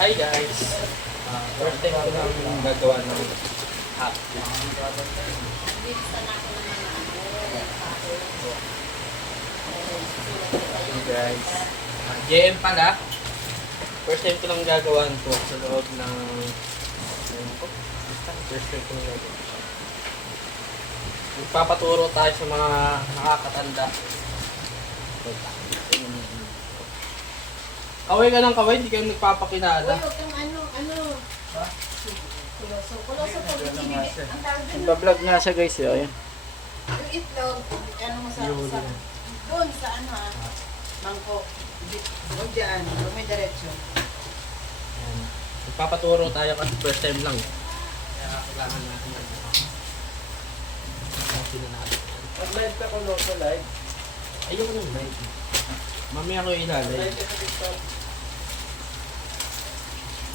Hi guys! First time ko lang gagawa ng hot. Hey guys! JM pala. First time ko lang gagawa to sa loob ng... First time ko lang gagawa. Magpapaturo tayo sa mga nakakatanda. Kaway ka ng kaway, hindi kayo nagpapakilala. Uy, huwag kang ano. Ha? Kuloso po. Ang tawag din Nagpa-vlog nga siya guys, yun. yung itlog. Ano mo sa doon sa ano mangkok. O dyan, may diretso. Ayan. Magpapaturo tayo kasi first time lang. Kaya kailangan natin yan. Natin na natin. Pag-live ka ko local live. Ayoko nang live. Mamaya ko ilalay. Live ka sa TikTok.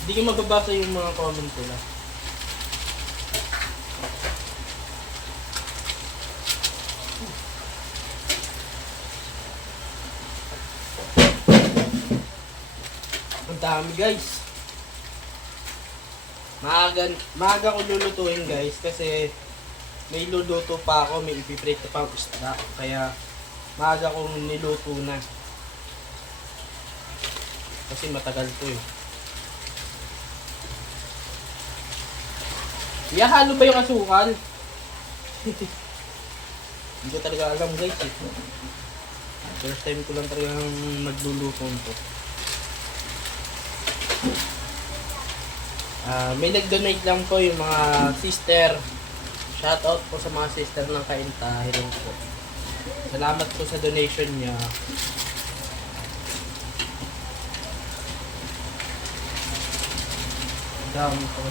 Hindi ko mababasa yung mga comment nila. Ang dami guys. Maaga ko lulutuin guys kasi may luluto pa ako, may ipiprito pa ang isda. Kaya maaga kong niluto na. Kasi matagal to eh. Ihahalo ba yung asukal? Hindi ko talaga alam guys eh. First time ko lang talagang magluluto to. May nag-donate lang po yung mga sister. Shoutout po sa mga sister ng Kainta. Hello po. Salamat po sa donation niya. Dami po.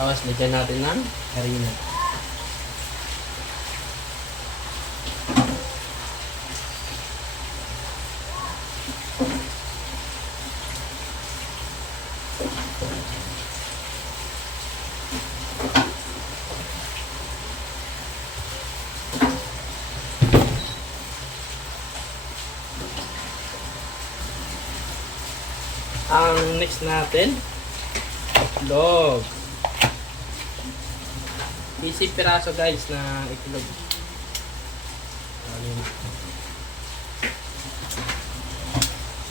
Tapos lagyan natin ng harina. Ang next natin, itlog. Isip piraso guys na itlog.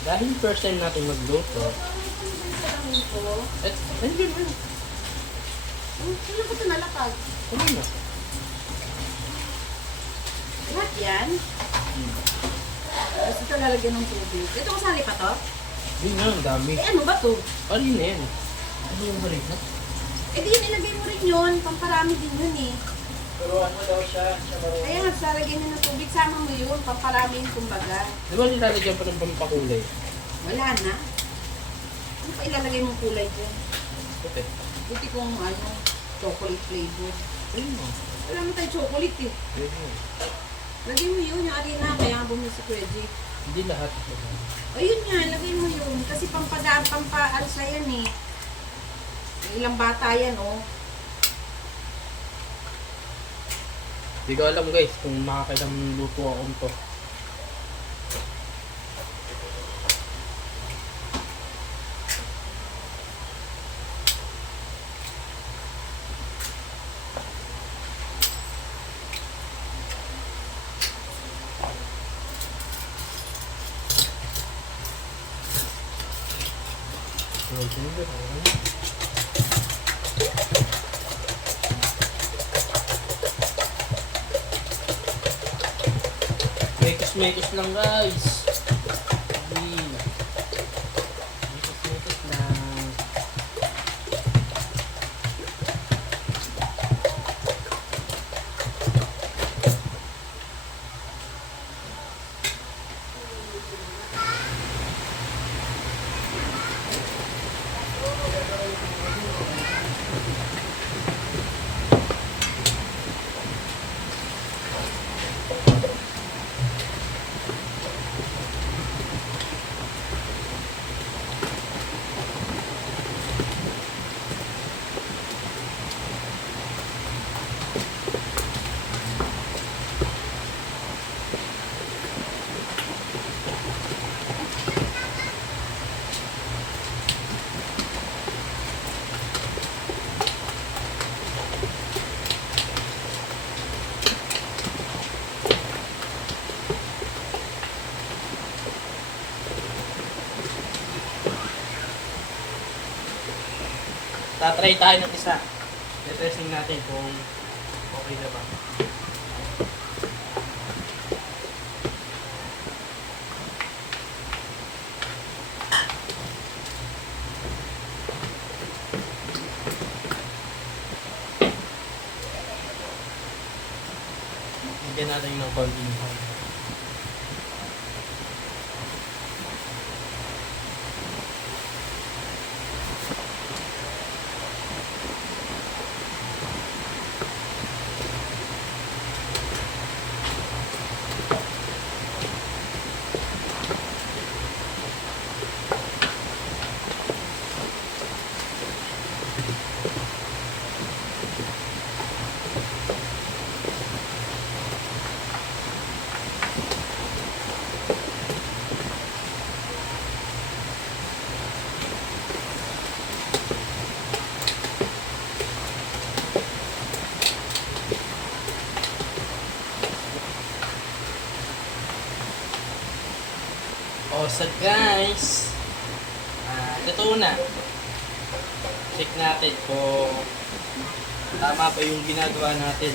Dahil first time natin magluto. Nandiyan na. Sino ba ito nalapag? Ano na? Lahat yan? Tapos ito lalagyan ng tubig. Ito kasali pa to? Hindi nga, ang dami. Eh ano ba to? Ano yun yan? Ano yung harina? Eh di nilagay mo rin yun. Pamparami din yun eh. Turuan mo daw siya. Siya marunong. Kaya nga, lalagyan nyo ng tubig. Sama mo yun. Pamparami yun kumbaga. Di ba nilalagyan pa ng pampakulay? Wala na. Ano pa ilalagay mong kulay dyan? Okay. Buti kong ano, chocolate flavor. Ayun mo. Wala mo tayo chocolate eh. Ayun mo. Lagay mo yun, yung arena, kaya nga bumili si Kuya Jake. Hindi lahat. Ayun nga, lagay mo yun. Kasi pampaalsa yan eh. Ilang bata yan oh. Hindi ko alam guys kung makakailang luto akong to. Mekos lang guys. Mekos lang. tatry tayo ng isa. Testing natin kung okay na ba. Bigyan natin ng konting oil. O, so guys, totoo na. Check natin kung tama pa yung ginagawa natin.